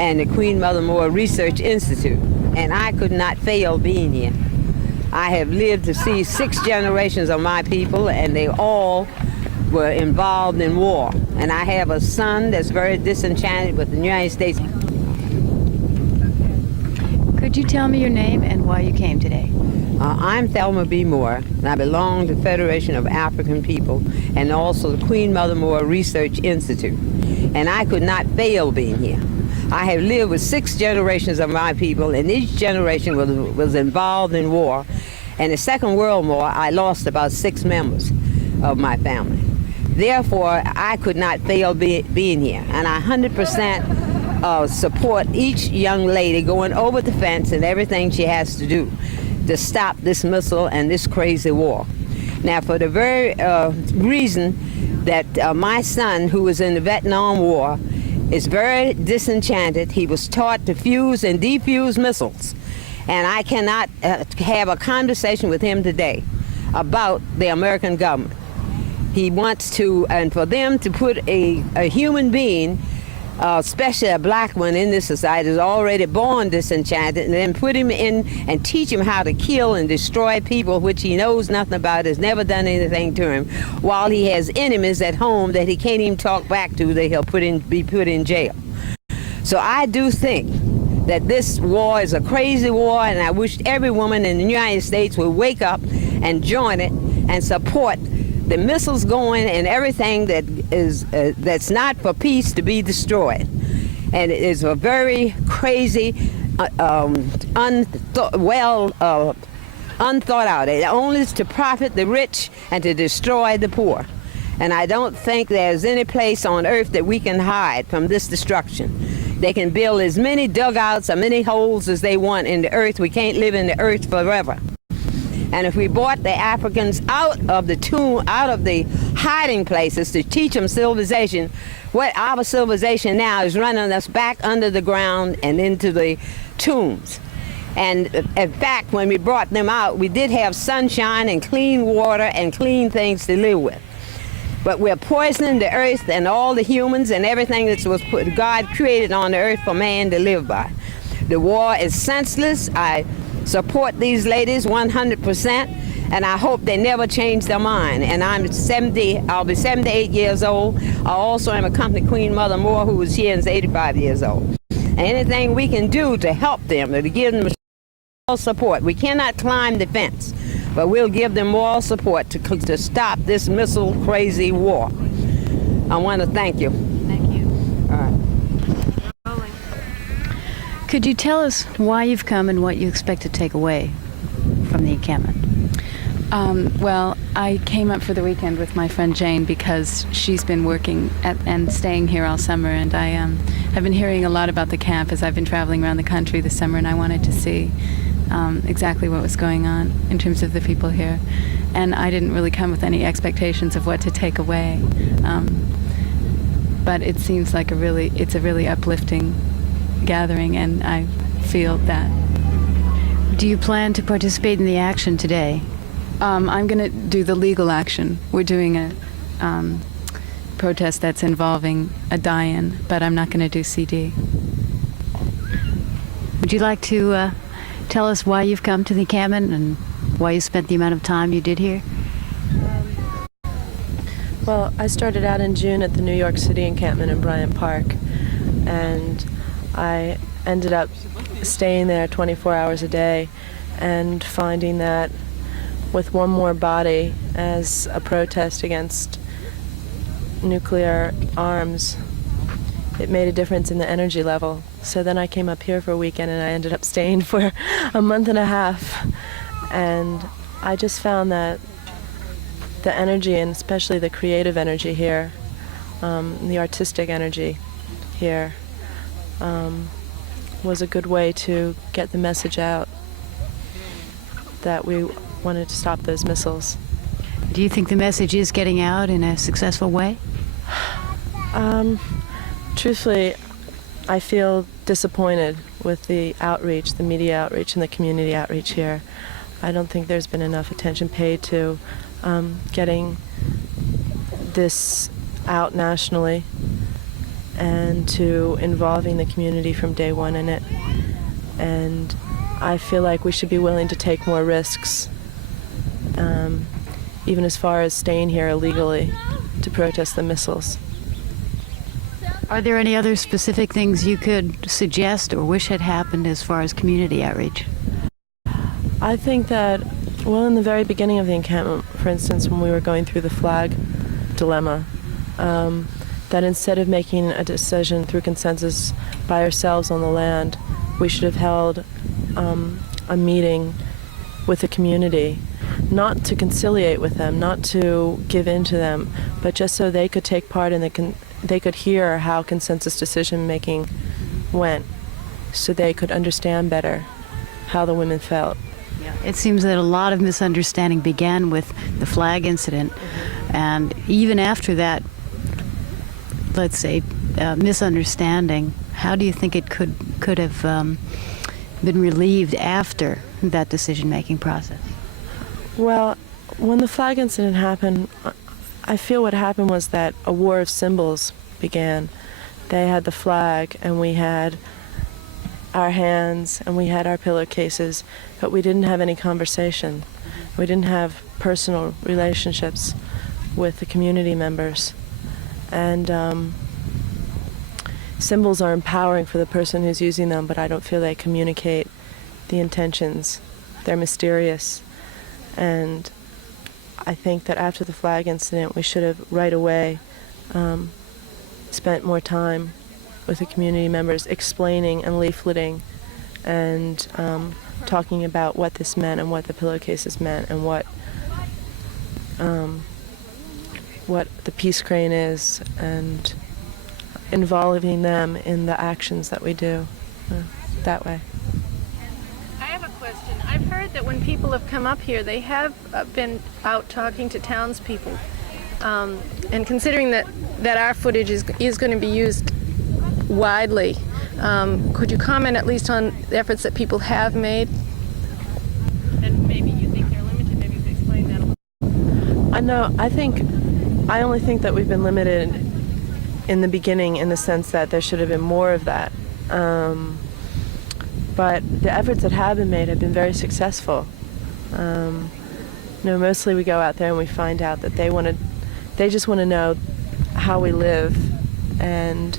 and the Queen Mother Moore Research Institute, and I could not fail being here. I have lived to see 6 generations of my people, and they all were involved in war. And I have a son that's very disenchanted with the United States. Could you tell me your name and why you came today? I'm Thelma B. Moore, and I belong to the Federation of African People and also the Queen Mother Moore Research Institute. And I could not fail being here. I have lived with 6 generations of my people, and each generation was involved in war. And the Second World War, I lost about 6 members of my family. Therefore, I could not fail being here. And I 100% support each young lady going over the fence and everything she has to do to stop this missile and this crazy war. Now, for the very reason that my son, who was in the Vietnam War, is very disenchanted. He was taught to fuse and defuse missiles. And I cannot have a conversation with him today about the American government. He wants to, and for them to put a human being, especially a black one in this society, is already born disenchanted, and then put him in and teach him how to kill and destroy people, which he knows nothing about, has never done anything to him, while he has enemies at home that he can't even talk back to, that he'll be put in jail. So I do think that this war is a crazy war, and I wish every woman in the United States would wake up and join it and support the missiles going and everything that is that's not for peace to be destroyed. And it is a very crazy, unthought out. It only is to profit the rich and to destroy the poor. And I don't think there's any place on earth that we can hide from this destruction. They can build as many dugouts or many holes as they want in the earth. We can't live in the earth forever. And if we brought the Africans out of the tomb, out of the hiding places to teach them civilization, what our civilization now is running us back under the ground and into the tombs. And in fact, when we brought them out, we did have sunshine and clean water and clean things to live with. But we're poisoning the earth and all the humans and everything that was God created on the earth for man to live by. The war is senseless. I support these ladies 100%, and I hope they never change their mind. And I'll be 78 years old. I also am a company Queen Mother Moore, who was here and is 85 years old. And anything we can do to help them, to give them moral support. We cannot climb the fence, but we'll give them moral support to stop this missile crazy war. I want to thank you. Thank you. All right. Could you tell us why you've come and what you expect to take away from the encampment? Well, I came up for the weekend with my friend Jane because she's been working and staying here all summer, and I have been hearing a lot about the camp as I've been traveling around the country this summer, and I wanted to see exactly what was going on in terms of the people here. And I didn't really come with any expectations of what to take away, but it seems like it's a really uplifting gathering, and I feel that. Do you plan to participate in the action today? I'm going to do the legal action. We're doing a protest that's involving a die-in, but I'm not going to do CD. Would you like to tell us why you've come to the encampment and why you spent the amount of time you did here? Well, I started out in June at the New York City encampment in Bryant Park, and I ended up staying there 24 hours a day and finding that with one more body as a protest against nuclear arms, it made a difference in the energy level. So then I came up here for a weekend, and I ended up staying for a month and a half. And I just found that the energy, and especially the creative energy here, the artistic energy here, was a good way to get the message out that we wanted to stop those missiles. Do you think the message is getting out in a successful way? Truthfully, I feel disappointed with the outreach, the media outreach and the community outreach here. I don't think there's been enough attention paid to getting this out nationally. and to involving the community from day one in it. And I feel like we should be willing to take more risks, even as far as staying here illegally to protest the missiles. Are there any other specific things you could suggest or wish had happened as far as community outreach? I think that, well, in the very beginning of the encampment, for instance, when we were going through the flag dilemma, that instead of making a decision through consensus by ourselves on the land, we should have held a meeting with the community, not to conciliate with them, not to give in to them, but just so they could take part and they could hear how consensus decision making went, so they could understand better how the women felt. It seems that a lot of misunderstanding began with the flag incident, and even after that, let's say, misunderstanding, how do you think it could have been relieved after that decision-making process? Well, when the flag incident happened, I feel what happened was that a war of symbols began. They had the flag, and we had our hands, and we had our pillowcases, but we didn't have any conversation. We didn't have personal relationships with the community members. And symbols are empowering for the person who's using them, but I don't feel they communicate the intentions. They're mysterious. And I think that after the flag incident, we should have right away spent more time with the community members, explaining and leafleting and talking about what this meant and what the pillowcases meant and what the peace crane is, and involving them in the actions that we do that way. I have a question. I've heard that when people have come up here, they have been out talking to townspeople. And considering that our footage is going to be used widely, could you comment at least on the efforts that people have made? And maybe you think they're limited. Maybe you could explain that a little. I only think that we've been limited in the beginning in the sense that there should have been more of that. But the efforts that have been made have been very successful. Mostly we go out there and we find out that they just want to know how we live, and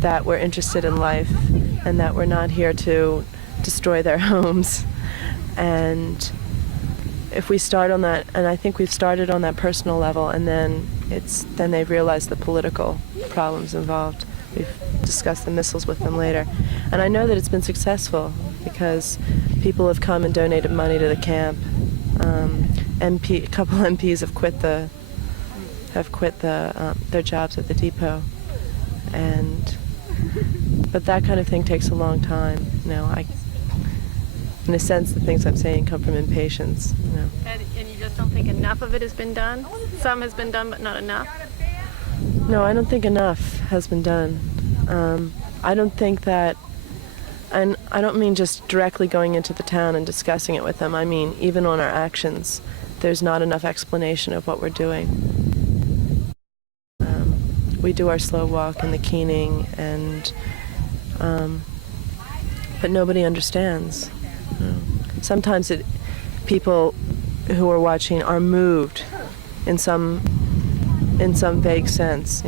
that we're interested in life, and that we're not here to destroy their homes. And if we start on that, and I think we've started on that personal level, and then they've realized the political problems involved. We've discussed the missiles with them later. And I know that it's been successful because people have come and donated money to the camp. A couple MPs have quit their jobs at the depot. But that kind of thing takes a long time. In a sense, the things I'm saying come from impatience. And you just don't think enough of it has been done? Some has been done, but not enough? No, I don't think enough has been done. I don't think that, and I don't mean just directly going into the town and discussing it with them. I mean, even on our actions, there's not enough explanation of what we're doing. We do our slow walk and the keening, but nobody understands. Sometimes people who are watching are moved in some vague sense,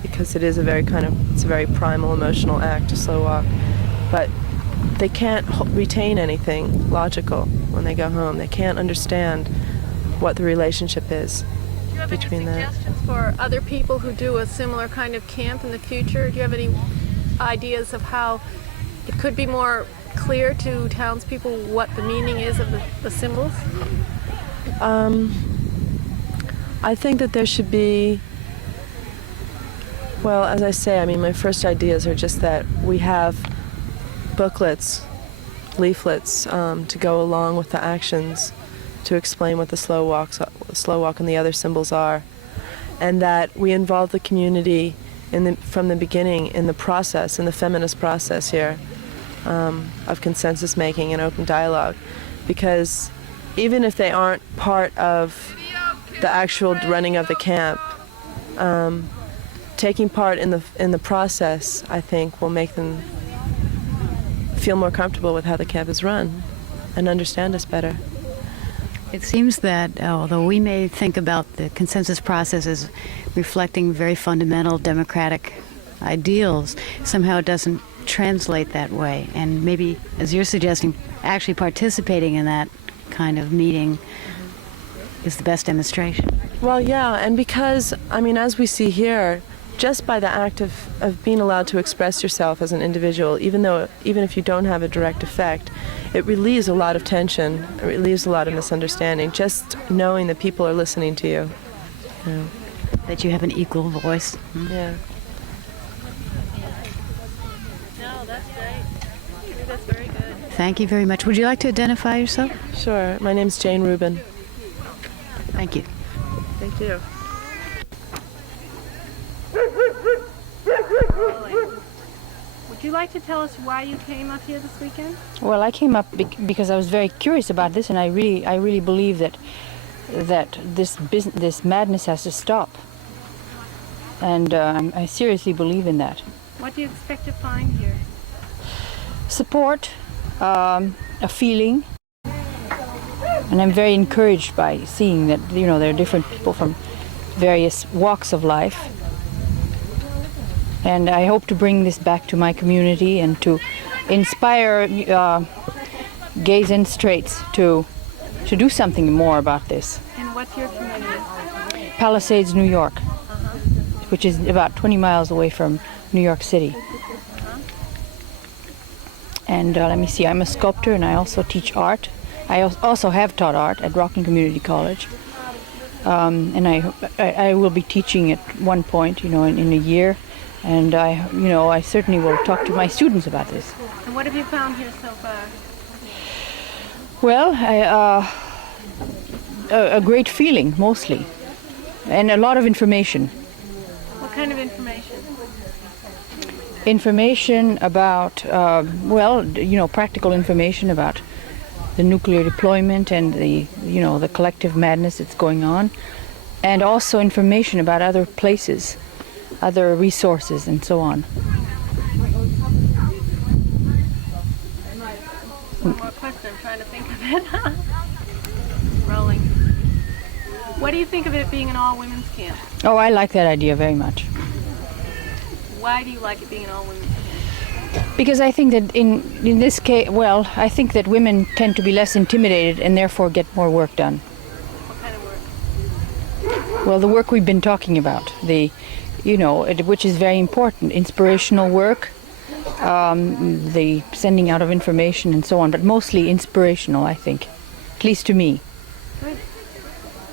because it is it's a very primal emotional act to slow walk. But they can't retain anything logical when they go home. They can't understand what the relationship is between that. Do you have any suggestions for other people who do a similar kind of camp in the future? Do you have any ideas of how it could be more clear to townspeople what the meaning is of the symbols? I think that there should be, well, as I say, my first ideas are just that we have booklets, leaflets to go along with the actions to explain what the slow walk and the other symbols are, and that we involve the community from the beginning in the process, in the feminist process here, of consensus making and open dialogue, because even if they aren't part of the actual running of the camp, taking part in the process, I think, will make them feel more comfortable with how the camp is run and understand us better. It seems that although we may think about the consensus process as reflecting very fundamental democratic ideals, somehow it doesn't translate that way. And maybe, as you're suggesting, actually participating in that kind of meeting is the best demonstration. Well, yeah, and because, I mean, as we see here, just by the act of being allowed to express yourself as an individual, even if you don't have a direct effect, it relieves a lot of tension, it relieves a lot of misunderstanding, just knowing that people are listening to you. Yeah. That you have an equal voice. Yeah. No, that's great. I think that's very good. Thank you very much. Would you like to identify yourself? Sure. My name's Jane Rubin. Thank you. Thank you. Would you like to tell us why you came up here this weekend? Well, I came up because I was very curious about this, and I really believe that this madness has to stop. And I seriously believe in that. What do you expect to find here? Support, a feeling, and I'm very encouraged by seeing that there are different people from various walks of life. And I hope to bring this back to my community and to inspire gays and straights to do something more about this. And what's your community? Palisades, New York, which is about 20 miles away from New York City. And let me see, I'm a sculptor and I also teach art. I also have taught art at Rocking Community College. And I will be teaching at one point, in a year. And I certainly will talk to my students about this. And what have you found here so far? Well, a great feeling, mostly, and a lot of information. What kind of information? Information about, practical information about the nuclear deployment and the collective madness that's going on, and also information about other places, other resources, and so on. One more question, I'm trying to think of it. Rolling. What do you think of it being an all-women's camp? Oh, I like that idea very much. Why do you like it being an all-women's camp? Because I think that in this case, I think that women tend to be less intimidated and therefore get more work done. What kind of work? Well, the work we've been talking about, which is very important, inspirational work, the sending out of information and so on, but mostly inspirational, I think, at least to me. Good.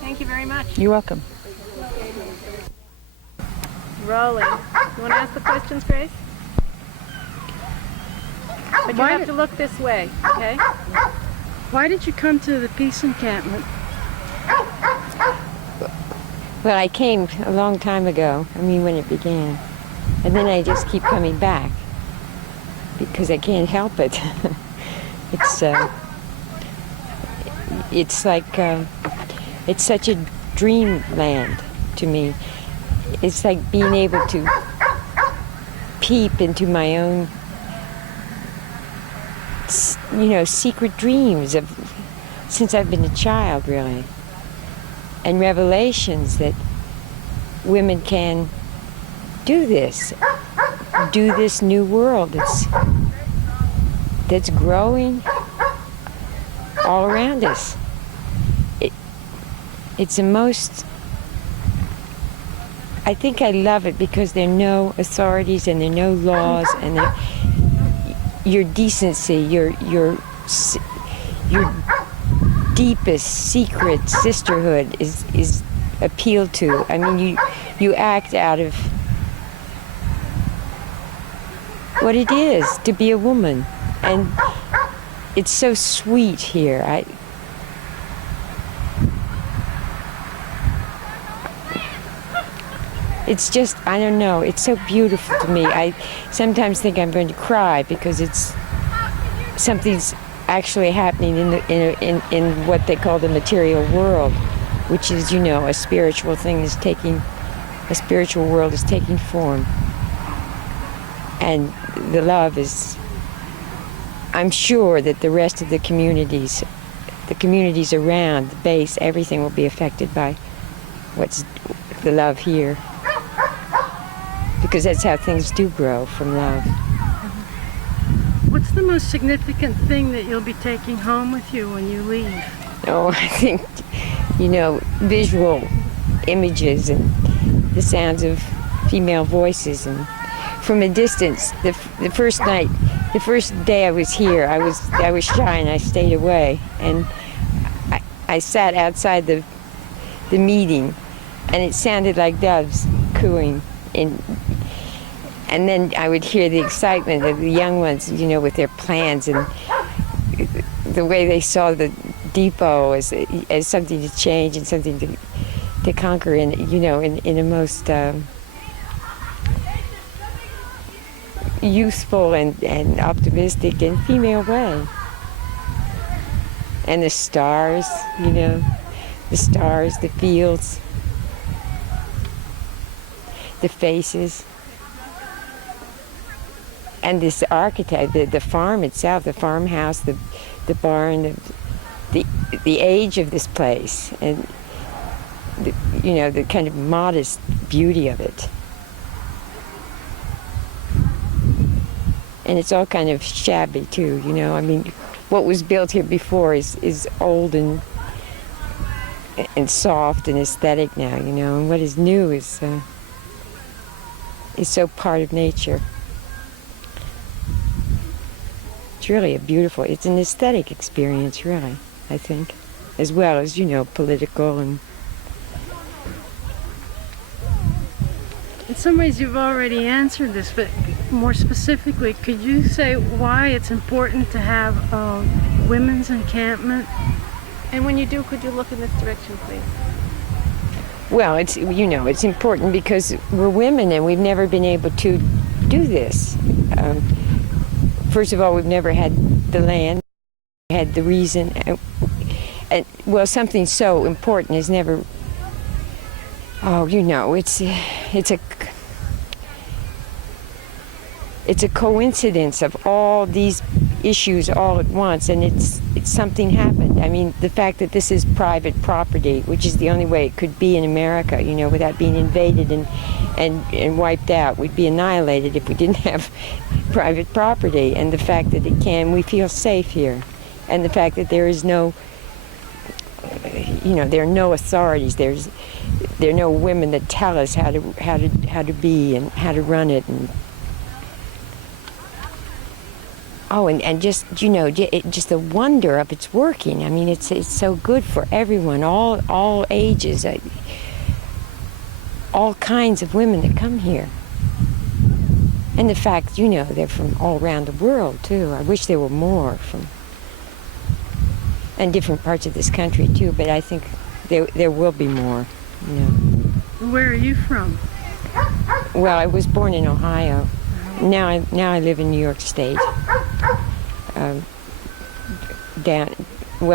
Thank you very much. You're welcome. Rolling. You want to ask the questions, Grace? But you have to look this way, okay? Why did you come to the peace encampment? Well, I came a long time ago, when it began. And then I just keep coming back because I can't help it. It's like, it's such a dreamland to me. It's like being able to peep into my own, secret dreams since I've been a child, really. And revelations that women can do this new world that's growing all around us. It's the most, I think I love it because there are no authorities and there are no laws, and your decency, your deepest secret sisterhood is appealed to. You act out of what it is to be a woman, and it's so sweet here. It's just, I don't know, it's so beautiful to me. I sometimes think I'm going to cry because something's actually happening in what they call the material world, which is, a spiritual thing is taking a spiritual world is taking form. And the love is, I'm sure that the rest of the communities around, the base, everything will be affected by what's the love here. Because that's how things do grow, from love. What's the most significant thing that you'll be taking home with you when you leave? Oh, I think, visual images and the sounds of female voices. And from a distance, the first day I was here, I was shy and I stayed away. And I sat outside the meeting, and it sounded like doves cooing. And then I would hear the excitement of the young ones, with their plans and the way they saw the depot as something to change and something to conquer in a most youthful and optimistic and female way. And the stars, the fields, the faces. And this archetype, the farm itself, the farmhouse, the barn, the age of this place, and the kind of modest beauty of it. And it's all kind of shabby too, what was built here before is old and soft and aesthetic now, and what is new is so part of nature. It's really it's an aesthetic experience, really, I think, as well as, political and... In some ways you've already answered this, but more specifically, could you say why it's important to have a women's encampment? And when you do, could you look in this direction, please? Well, it's important because we're women and we've never been able to do this. First of all, we've never had the land, had the reason, and something so important is never. It's a coincidence of all these issues all at once, and it's something happened. I mean, the fact that this is private property, which is the only way it could be in America, without being invaded and wiped out. We'd be annihilated if we didn't have private property. And the fact that we feel safe here. And the fact that there is no, there are no authorities. There are no women that tell us how to be and how to run it. And just just the wonder of its working. I mean, it's so good for everyone, all ages, all kinds of women that come here. And the fact, they're from all around the world too. I wish there were more and different parts of this country too. But I think there will be more. Where are you from? Well, I was born in Ohio. Now I live in New York State.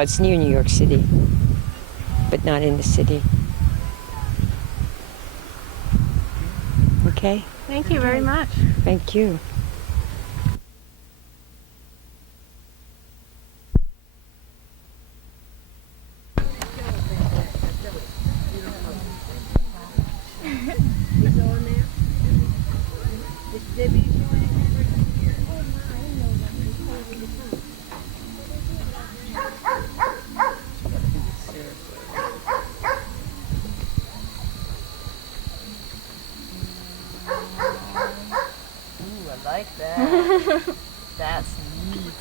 It's near New York City, but not in the city. Okay? Thank you very much. Thank you. Like that. That's neat.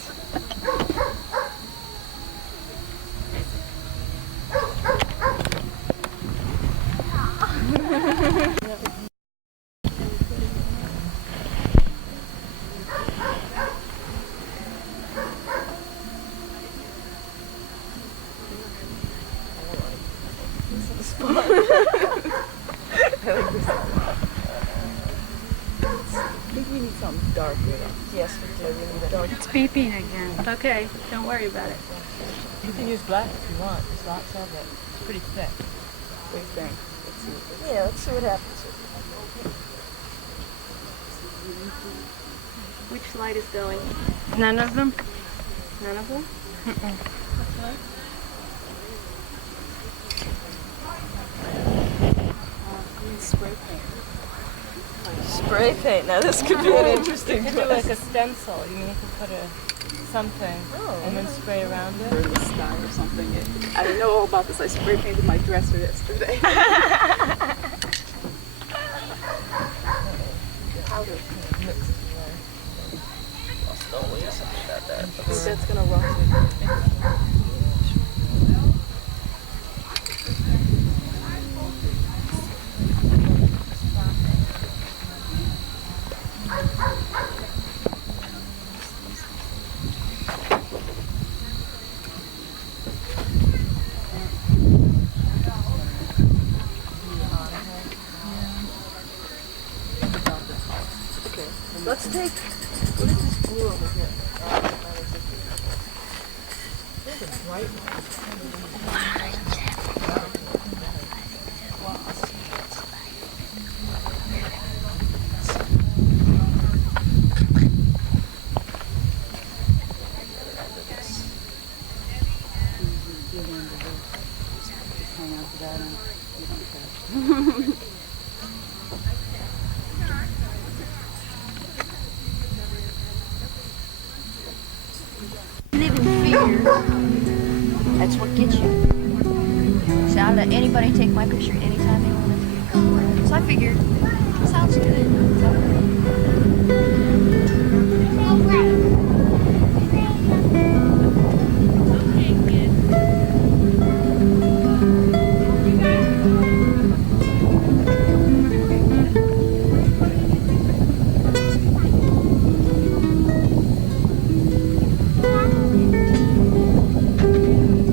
Something darker. Yes, we do. We need a dark. It's beeping again. Okay, don't worry about it. You can use black if you want. It's not so good. It's pretty thick. What do you think? Let's see. Yeah, let's see what happens. Which slide is going? None of them? None of them? Spray paint. Now this could be an interesting You could do like a stencil. You mean you could put something and then spray around it. Or the sky or something. I didn't know all about this. I spray painted my dresser yesterday. powder mixed together. Lost the way or something like that. I think that's gonna rust. Let's take, what is this blue over here? There's a bright Live in fear. That's what gets you. So I'll let anybody take my picture anytime they want to. So I figured, sounds good. So